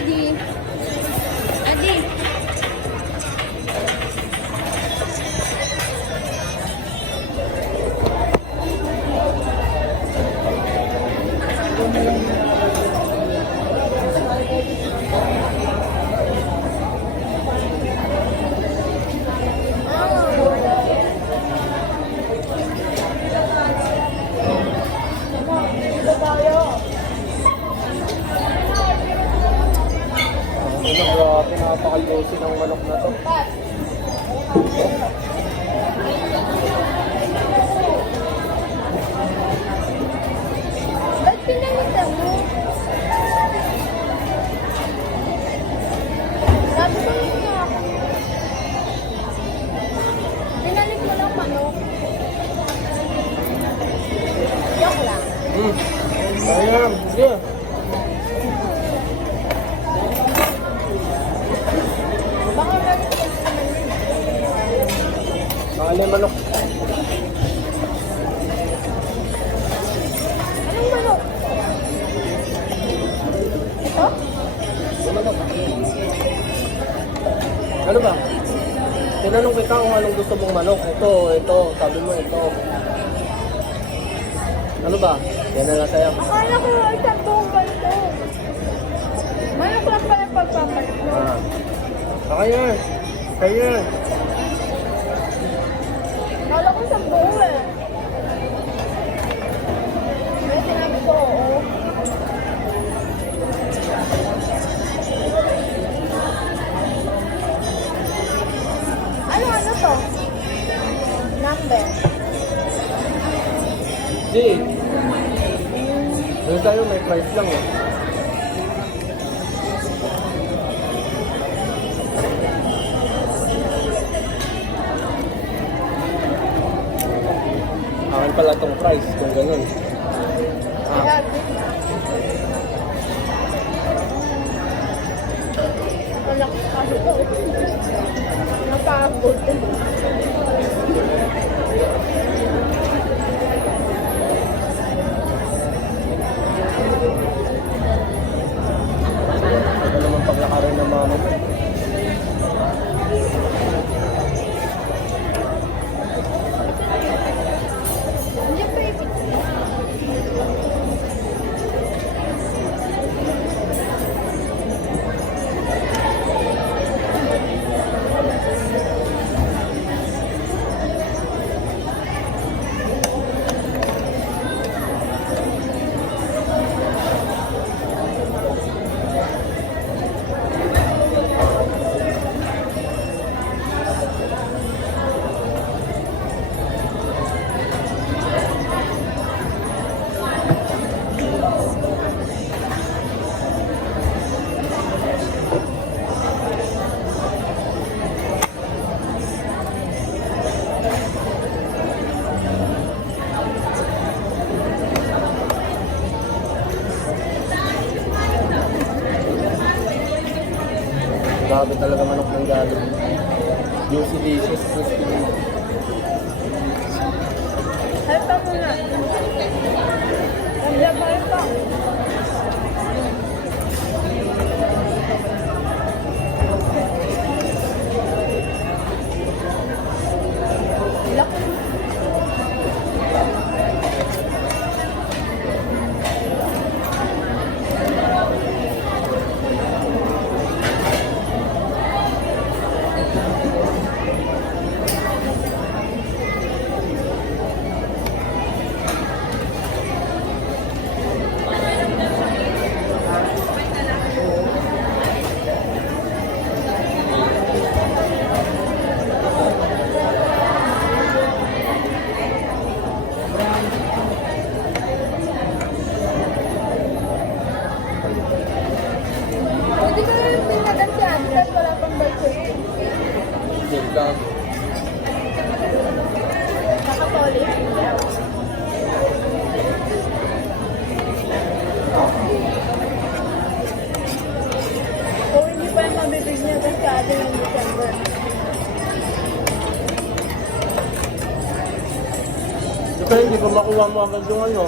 Adi. Adi. Grabe, napaka-juicy ng manok na to. Ba't pinalitan mo? Sabi ko yun nga ako. Pinalit mo lang manok. Joke lang. Ayan, sige. Baka malitan naman yun. Nakali manok. Anong manok? Ito? Manok. Ano ba? Tinanong kita kung anong gusto mong manok. Ito. Sabi mo ito. Ano ba? Yan na lang sa'yo. Akala ko isang buong ganito. Manok lang pala pagpapalit mo. Okay yan. Kaya yan. Akala ko isang buong eh. May sinabi ko oo. Ano to? Number. Di. Doon tayo may price lang eh. Akin pala tong price kung ganun. Malaki kasi to. Napagod. Ito naman paglakarin ng mga manok. Hindi pwede. Grabe talaga manok ng galing. Juicy dishes, crispy. Halpa muna. Ang labay pa. Laki. Pwede ko rin pinagan si Antas, wala pang birthday. Ganda. Nakatoli. Kung hindi pa yung mabibig niya kasi atin ng December. Kasi hindi ko makuha mo agad yung ano.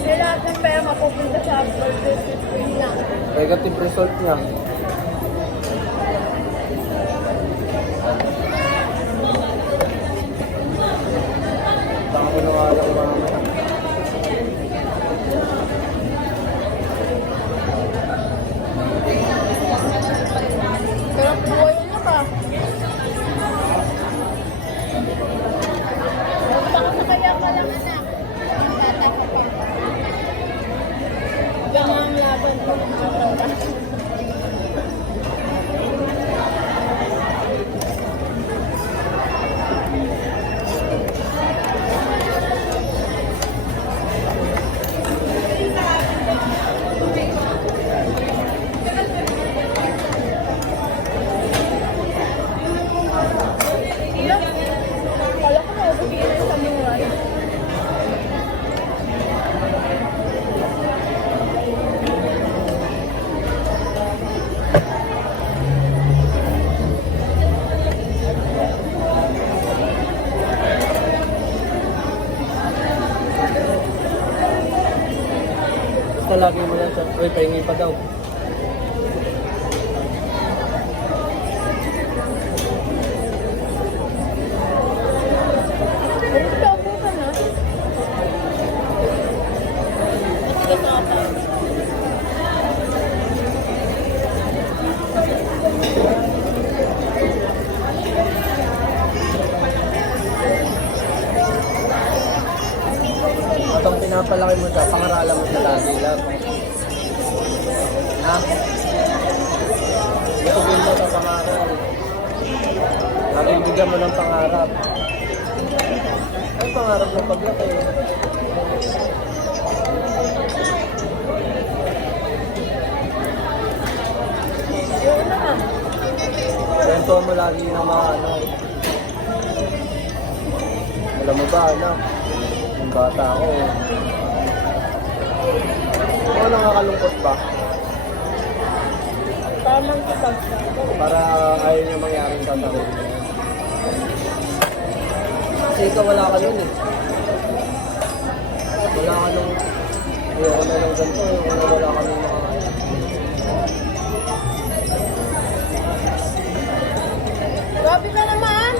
Kailangan ng pera mapupunta sa birthday niya. Negative result niya. Baka ko na nga lang mamaya. Pero buhay na ba? Baka sa kaya ka lang anak. Bata ka pa. Ganyan ang laban ko ng araw. Kala ko na ubigin sa mga. Basta lagi mo yan sa... Uy, pahingi pa daw. Ano ka po ka na? Sige sa ata. At ang pinapalaki mo siya, pangaralan mo siya lagi lang. Ha? Itugin mo sa pangaral. Laging bigyan mo ng pangarap. Ay, pangarap ng paglaki. Oo naman. Kwento mo lagi ng mga ano. Alam mo ba, anak? Yung bata ako. Ano nakakalungkot ba? Tamang kitag. Para ayaw niya mangyaring sa sarili niya. Kasi ikaw wala ka nun eh. Wala ka nung... Ayoko na ng ganito. Ayoko na wala ka nung mga... Grabe ka naman!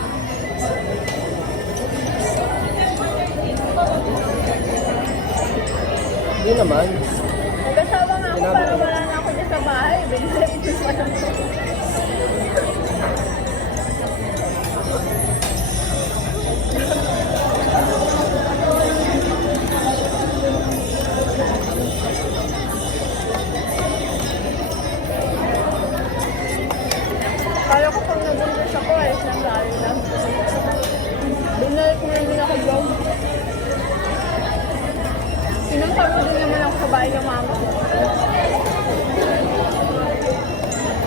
Hindi naman. Nag-asawa nga ako para wala na ako dyan sa bahay. Bigla ito pa lang. Kala ko pag nabundas ako ay sandali lang. Binalik mo naman ako vlog. Sinunta mo din naman ako sa bahay ng mama ko.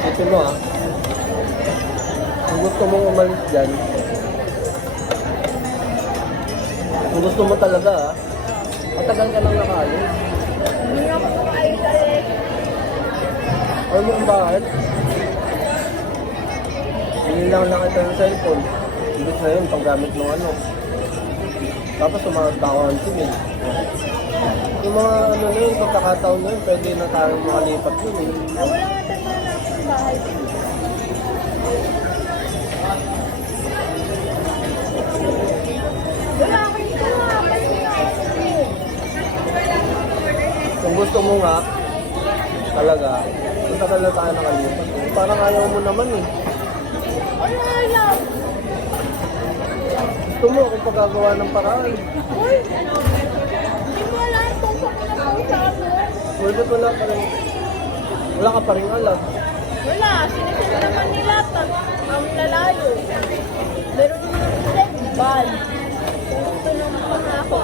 Ito mo ah. Kung gusto mong umalis dyan, kung gusto mo talaga ah, matagal ka nang nakaalis. Hindi nga ako kumakain. Alam mo kung bakit? Hindi lang nakita ng cellphone. Ibig na yun, paggamit ng ano. Tapos sumagot pa ako ang tingin. Yung mga ano na yun, pagkakataon na yun, pwede na tayong makalipat yun eh. Wala nga tayo na ako sa bahay. Wala ako dito nga. Kasi nga ako. Kung gusto mo nga, talaga, matagal na tayo nakalipat. Parang ayaw mo naman eh. Ano nga lang? Gusto mo kung pagkagawa ng paraan. Uy! Hindi ko alam kung saan ko na po sa ano. Pwede wala pa rin. Wala ka pa rin alam. Wala. Sinisend naman nila pag ang lalayo. Meron naman send bal. Kung gusto naman ako.